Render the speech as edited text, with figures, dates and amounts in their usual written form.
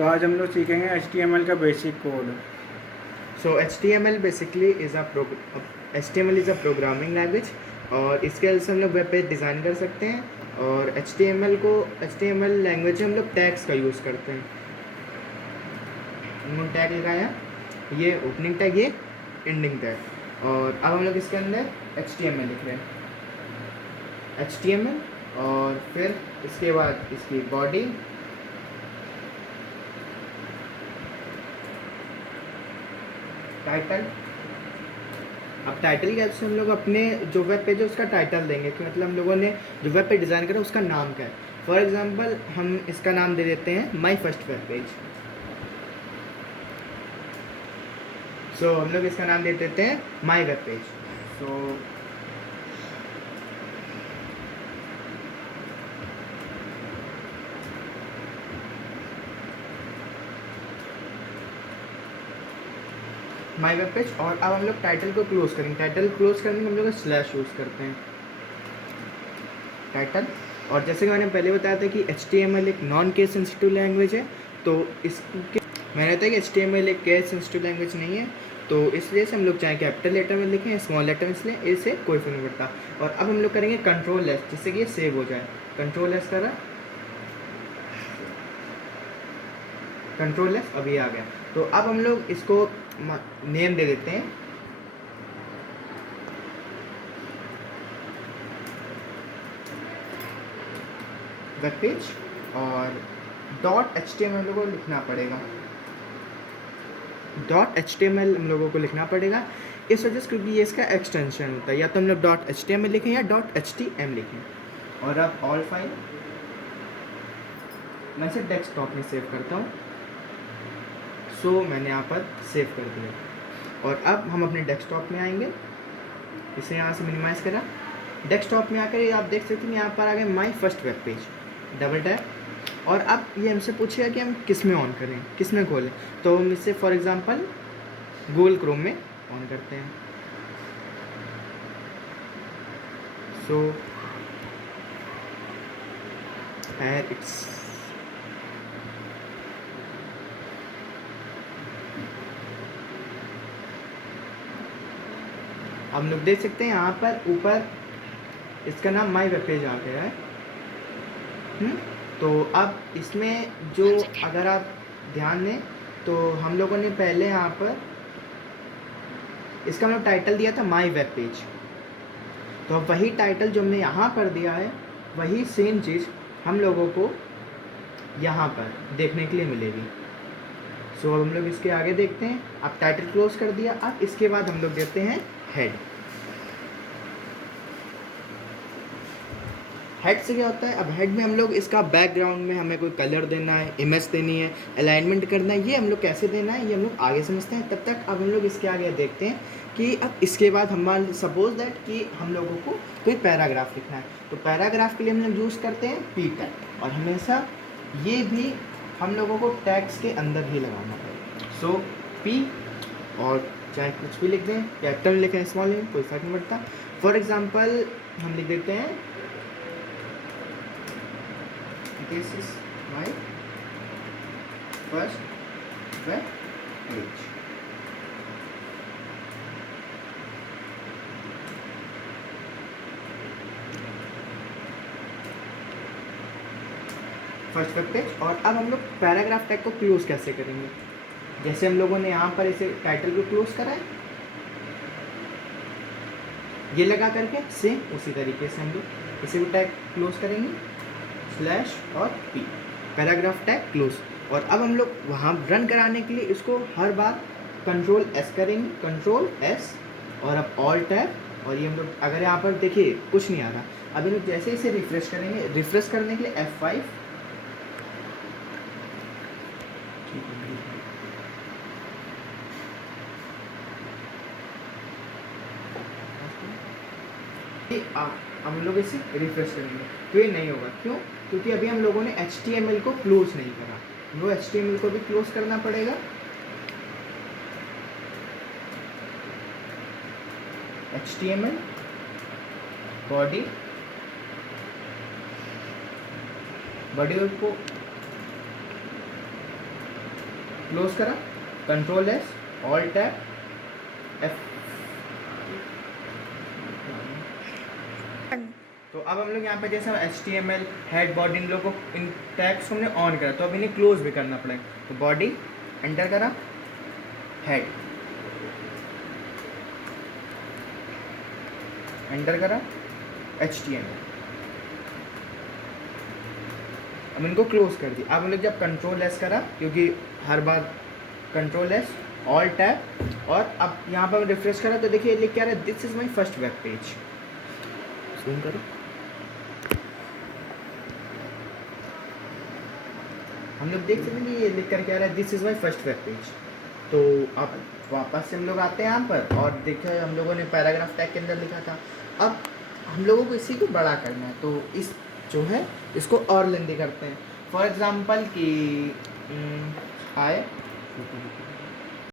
तो आज हम लोग सीखेंगे HTML का basic code. So HTML basically HTML is a programming language और इसके हेल्प से हम लोग वेब पेज डिज़ाइन कर सकते हैं। और HTML लैंग्वेज में हम लोग टैग्स का यूज़ करते हैं। हमने टैग लगाया, ये ओपनिंग टैग, ये एंडिंग टैग, और अब हम लोग इसके अंदर HTML लिख रहे हैं, HTML, और फिर इसके बाद इसकी बॉडी, टाइटल। अब टाइटल के हेल्प से हम लोग अपने जो वेब पेज है उसका टाइटल देंगे कि मतलब हम लोगों ने जो वेब पेज डिज़ाइन करा उसका नाम क्या है। फॉर एग्जांपल हम इसका नाम दे देते हैं माई फर्स्ट वेब पेज। सो हम लोग इसका नाम दे देते हैं माई वेब पेज। सो माई वेब पेज। और अब हम लोग टाइटल को क्लोज करेंगे। टाइटल क्लोज करने में हम लोग स्लैश यूज़ करते हैं, टाइटल। और जैसे कि मैंने पहले बताया था कि HTML एक नॉन केस सेंसिटिव लैंग्वेज है, तो इसके मैंने बताया कि HTML एक केस सेंसिटिव लैंग्वेज नहीं है, तो इसलिए से हम लोग चाहे कैपिटल लेटर में लिखें, स्मॉल लेटर में इसलिए इससे कोई फर्क नहीं पड़ता। और अब हम लोग करेंगे कंट्रोल एस, जिससे कि ये सेव हो जाए। कंट्रोल एस करा, कंट्रोल एस, अभी आ गया। तो अब हम लोग इसको नेम दे देते हैं, वेब पेज, और .html हम लोगों को लिखना पड़ेगा, .html हम लोगों को लिखना पड़ेगा इस वजह से क्योंकि ये इसका एक्सटेंशन होता है। या तो हम लोग .html लिखें या .htm लिखें। और अब ऑल फाइल मैं इसे डेस्कटॉप में सेव करता हूँ। सो मैंने यहाँ पर सेव कर दिया। और अब हम अपने डेस्कटॉप में आएंगे, इसे यहाँ से मिनिमाइज़ करा। डेस्कटॉप में आकर आप देख सकते हैं यहाँ पर आ गए my first web page, double tap. और अब ये हमसे पूछेगा कि हम किस में ऑन करें, किस में खोलें। तो हम इसे फॉर एग्जांपल गूगल क्रोम में ऑन करते हैं। सो इट्स हम लोग देख सकते हैं यहाँ पर ऊपर इसका नाम माई वेब पेज आ गया है। तो अब इसमें जो अगर आप ध्यान दें तो हम लोगों ने पहले यहाँ पर इसका मतलब टाइटल दिया था माई वेब पेज, तो अब वही टाइटल जो हमने यहाँ पर दिया है वही सेम चीज़ हम लोगों को यहाँ पर देखने के लिए मिलेगी। सो अब हम लोग इसके आगे देखते हैं। अब टाइटल क्लोज कर दिया। अब इसके बाद हम लोग देते हैं हेड। हेड से क्या होता है, अब हेड में हम लोग इसका बैकग्राउंड में हमें कोई कलर देना है, इमेज देनी है, अलाइनमेंट करना है, ये हम लोग कैसे देना है ये हम लोग आगे समझते हैं। तब तक अब हम लोग इसके आगे देखते हैं कि अब इसके बाद हमारे सपोज दैट कि हम लोगों को कोई पैराग्राफ लिखना है, तो पैराग्राफ के लिए हम लोग यूज़ करते हैं पी टैग। और हमेशा ये भी हम लोगों को टैग्स के अंदर ही लगाना है। सो पी, और चाहे कुछ भी लिख दें, कैपिटल लिखें, स्मॉल लिखें, कोई फर्क नहीं पड़ता। फॉर एग्जाम्पल हम लिख देते हैं this is my first web page। First web page. और अब हम लोग पैराग्राफ टैग को क्लोज कैसे करेंगे, जैसे हम लोगों ने यहाँ पर इसे टाइटल को क्लोज करा है ये लगा करके, सेम उसी तरीके से हम लोग इसे भी टैग क्लोज करेंगे, स्लैश और पी, पैराग्राफ टैग क्लोज। और अब हम लोग वहाँ रन कराने के लिए इसको हर बार कंट्रोल एस करेंगे, कंट्रोल एस, और अब ऑल टैब। और ये हम लोग अगर यहाँ पर देखिए कुछ नहीं आ रहा, अब हम लोग जैसे इसे रिफ्रेश करेंगे, रिफ्रेश करने के लिए F5, अब हम लोग इसे रिफ्रेश करेंगे तो ये नहीं होगा। क्यों? क्योंकि अभी हम लोगों ने HTML को क्लोज नहीं करा, वो HTML को भी क्लोज करना पड़ेगा। HTML बॉडी को क्लोज करा, control S, alt tab, F. तो अब हम लोग यहाँ पे जैसे HTML हेड बॉडी इन लोगों को इन टैग्स को हमने ऑन करा, तो अब इन्हें क्लोज भी करना पड़ेगा। तो बॉडी एंटर करा, हेड एंटर करा, HTML, अब इनको क्लोज कर दिया। अब हम लोग जब कंट्रोल एस करा, क्योंकि हर बार कंट्रोल एस, ऑल्ट टैब, और अब यहाँ पर रिफ्रेश करा तो देखिए लिख क्या रहा है, this is my first web page. Zoom करो, हम लोग देख सकते हैं कि ये लिख कर क्या रहा है, this is my first web page. तो अब वापस से हम लोग आते हैं यहाँ पर और देखिए हम लोगों ने पैराग्राफ टैग के अंदर लिखा था। अब हम लोगों को इसी को बड़ा करना है, तो इस जो है इसको और लेंदी करते हैं। फॉर एग्जांपल कि आए